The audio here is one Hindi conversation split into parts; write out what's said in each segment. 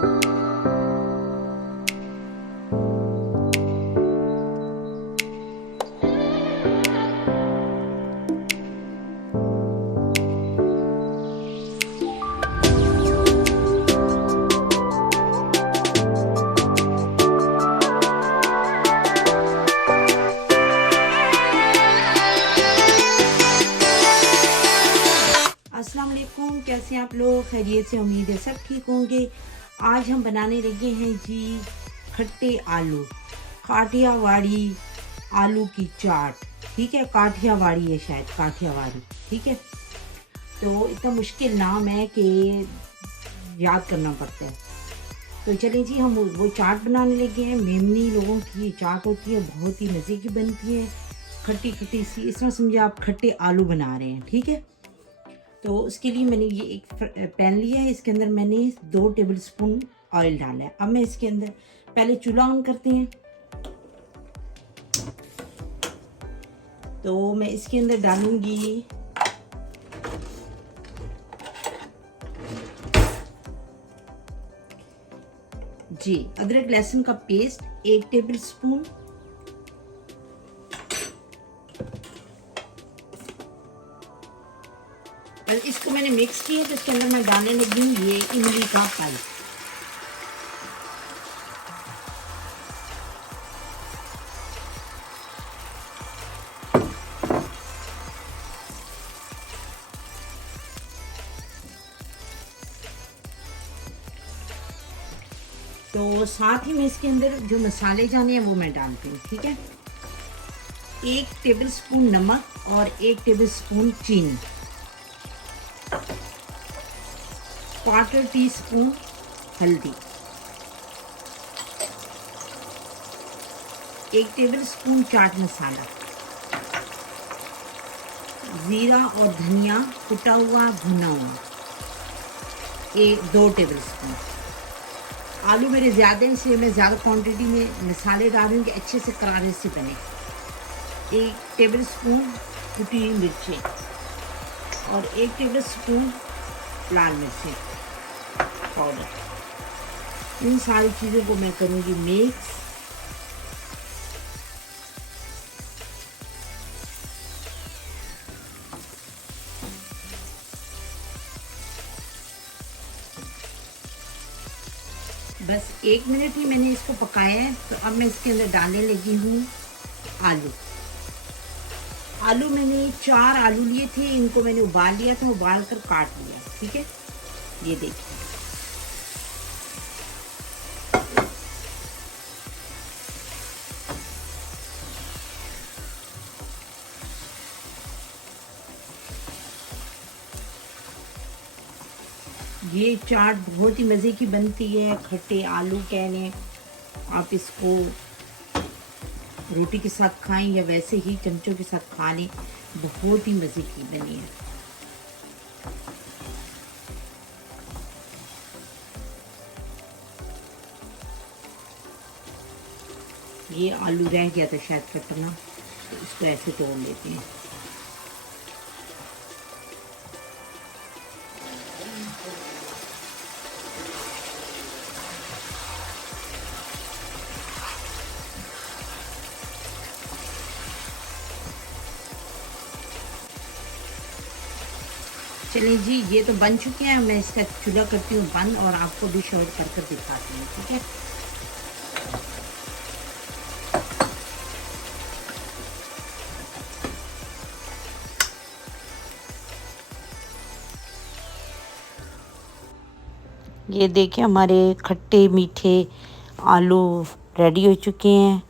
अस्सलाम वालेकुम, कैसे हैं आप लोग? खैरियत से? उम्मीद है सब ठीक होंगे। आज हम बनाने लगे हैं जी खट्टे आलू, काठियावाड़ी आलू की चाट। ठीक है, काठियावाड़ी है, शायद काठियावाड़ी। ठीक है, तो इतना मुश्किल नाम है कि याद करना पड़ता है। तो चलें जी, हम वो चाट बनाने लगे हैं। मेमनी लोगों की ये चाट होती है, बहुत ही मज़े की बनती है, खट्टी खट्टी सी। इस तरह समझिए आप खट्टे आलू बना रहे हैं। ठीक है, तो उसके लिए मैंने ये एक पैन लिया है। इसके अंदर मैंने 2 टेबलस्पून ऑयल डाला है। अब मैं इसके अंदर पहले चूल्हा ऑन करते हैं। तो मैं इसके अंदर डालूंगी जी अदरक लहसुन का पेस्ट 1 टेबलस्पून। और इसको मैंने मिक्स किया, तो इसके अंदर मैं डालने लगी ये इमली का पानी। तो साथ ही में इसके अंदर जो मसाले जाने हैं वो मैं डालती हूँ। ठीक है, 1 टेबलस्पून नमक और 1 टेबलस्पून चीनी, 1/4 टीस्पून हल्दी, 1 टेबलस्पून चाट मसाला, ज़ीरा और धनिया कुटा हुआ भुना हुआ 2 टेबलस्पून। आलू मेरे ज़्यादा हैं, इसलिए मैं ज़्यादा क्वांटिटी में मसाले डाल रही हूँ कि अच्छे से करारे से बने। 1 टेबलस्पून कुटी हुई मिर्चें और 1 टेबलस्पून लाल मिर्चें पाउडर। इन सारी चीज़ों को मैं करूँगी मिक्स। बस 1 मिनट ही मैंने इसको पकाया है। तो अब मैं इसके अंदर डालने लगी हूँ आलू। आलू मैंने 4 आलू लिए थे, इनको मैंने उबाल लिया था, उबाल कर काट लिया। ठीक है, ये देखिए। ये चाट बहुत ही मज़े की बनती है। खट्टे आलू कहने, आप इसको रोटी के साथ खाएं या वैसे ही चमचों के साथ खा लें, बहुत ही मज़े की बनी है। ये आलू रह गया था शायद कटना, तो इसको ऐसे तोड़ लेते हैं। चलिए जी, ये तो बन चुके हैं। मैं इसका चूल्हा करती हूँ बंद और आपको भी शॉर्ट कर दिखाती हूँ। ठीक है, ये देखिए हमारे खट्टे मीठे आलू रेडी हो चुके हैं।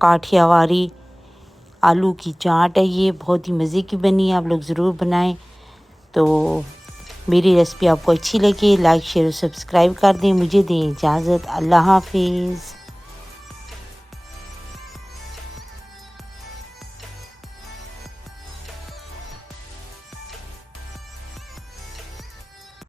काठियावाड़ी आलू की चाट है, ये बहुत ही मज़े की बनी है। आप लोग ज़रूर बनाएं। तो मेरी रेसिपी आपको अच्छी लगी, लाइक शेयर और सब्सक्राइब कर दें। मुझे दें इजाज़त। अल्लाह हाफिज़।